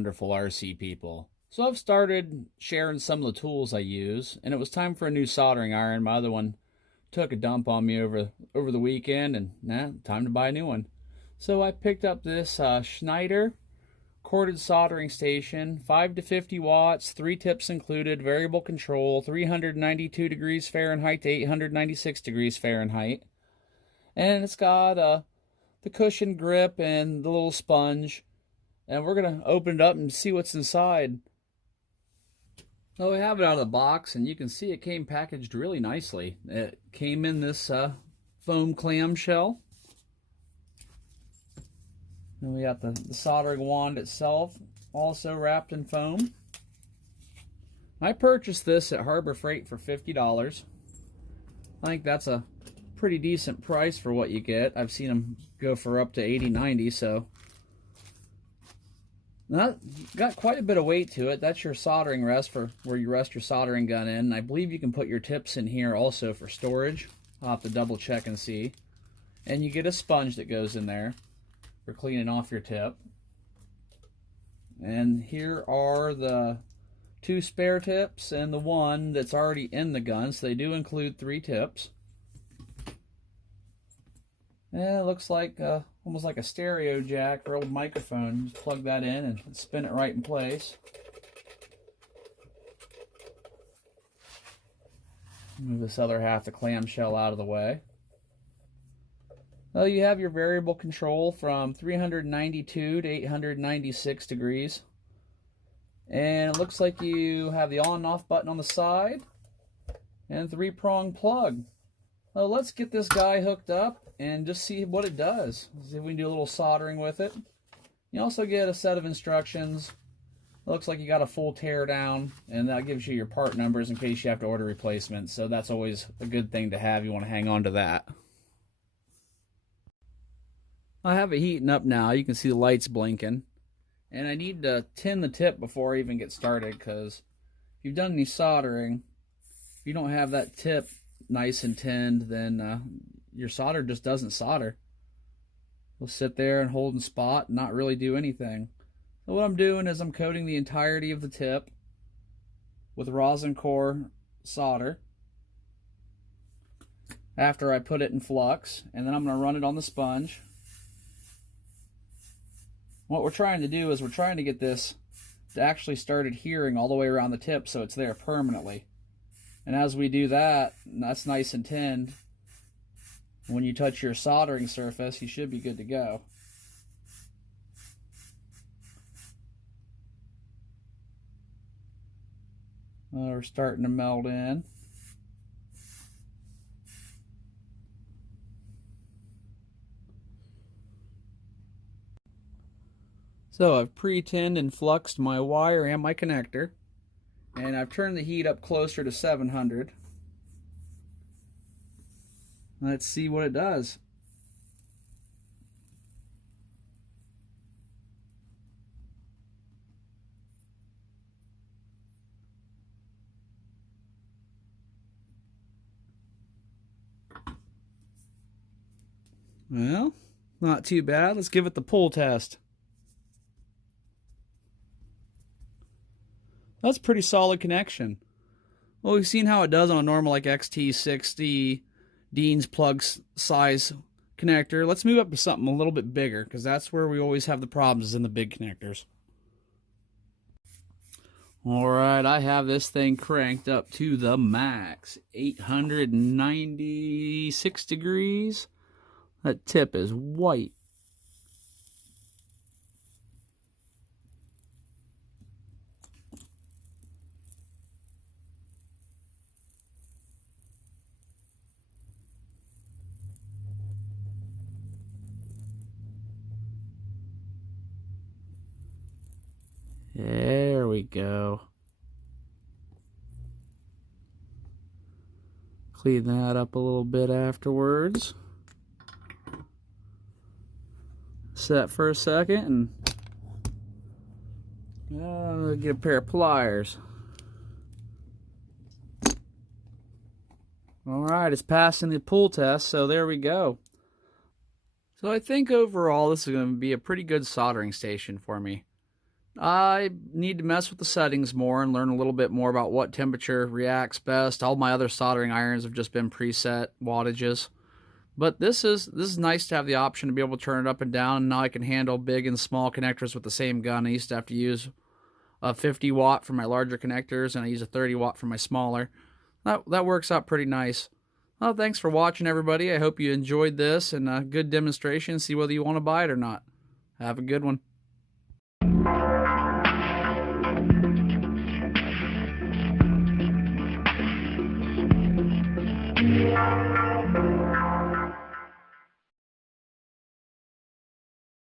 wonderful RC people. So I've started sharing some of the tools I use, and it was time for a new soldering iron. My other one took a dump on me over the weekend, and time to buy a new one. So I picked up this Schneider corded soldering station, 5 to 50 watts, 3 tips included, variable control, 392 degrees Fahrenheit to 896 degrees Fahrenheit. And it's got the cushion grip and the little sponge. And we're going to open it up and see what's inside. So we have it out of the box, and you can see it came packaged really nicely. It came in this foam clamshell. Then we got the soldering wand itself, also wrapped in foam. I purchased this at Harbor Freight for $50. I think that's a pretty decent price for what you get. I've seen them go for up to $80, $90, so that got quite a bit of weight to it. That's your soldering rest for where you rest your soldering gun in. And I believe you can put your tips in here also for storage. I'll have to double check and see. And you get a sponge that goes in there for cleaning off your tip. And here are the 2 spare tips and the one that's already in the gun. So they do include 3 tips. And it looks like almost like a stereo jack or old microphone. Just plug that in and spin it right in place. Move this other half, the clamshell, out of the way. Well, you have your variable control from 392 to 896 degrees. And it looks like you have the on and off button on the side and 3-prong plug. Well, let's get this guy hooked up and just see what it does. See if we can do a little soldering with it. You also get a set of instructions. It looks like you got a full tear down, and that gives you your part numbers in case you have to order replacements. So that's always a good thing to have. You want to hang on to that. I have it heating up now. You can see the lights blinking. And I need to tin the tip before I even get started, because if you've done any soldering, if you don't have that tip nice and tinned, then your solder just doesn't solder. It'll sit there and hold in spot and not really do anything. So what I'm doing is I'm coating the entirety of the tip with rosin core solder after I put it in flux, and then I'm going to run it on the sponge. What we're trying to do is we're trying to get this to actually start adhering all the way around the tip so it's there permanently. And as we do that, and that's nice and tinned, when you touch your soldering surface, you should be good to go. We're starting to meld in. So I've pre-tinned and fluxed my wire and my connector. And I've turned the heat up closer to 700. Let's see what it does. Well, not too bad. Let's give it the pull test. That's a pretty solid connection. Well, we've seen how it does on a normal like XT60 Dean's plug size connector. Let's move up to something a little bit bigger, because that's where we always have the problems, is in the big connectors. Alright, I have this thing cranked up to the max. 896 degrees. That tip is white. There we go. Clean that up a little bit afterwards. Set for a second and get a pair of pliers. Alright, it's passing the pull test, so there we go. So I think overall this is going to be a pretty good soldering station for me. I need to mess with the settings more and learn a little bit more about what temperature reacts best. All my other soldering irons have just been preset wattages. But this is nice to have the option to be able to turn it up and down. And now I can handle big and small connectors with the same gun. I used to have to use a 50 watt for my larger connectors, and I use a 30 watt for my smaller. That works out pretty nice. Well, thanks for watching, everybody. I hope you enjoyed this, and a good demonstration. See whether you want to buy it or not. Have a good one.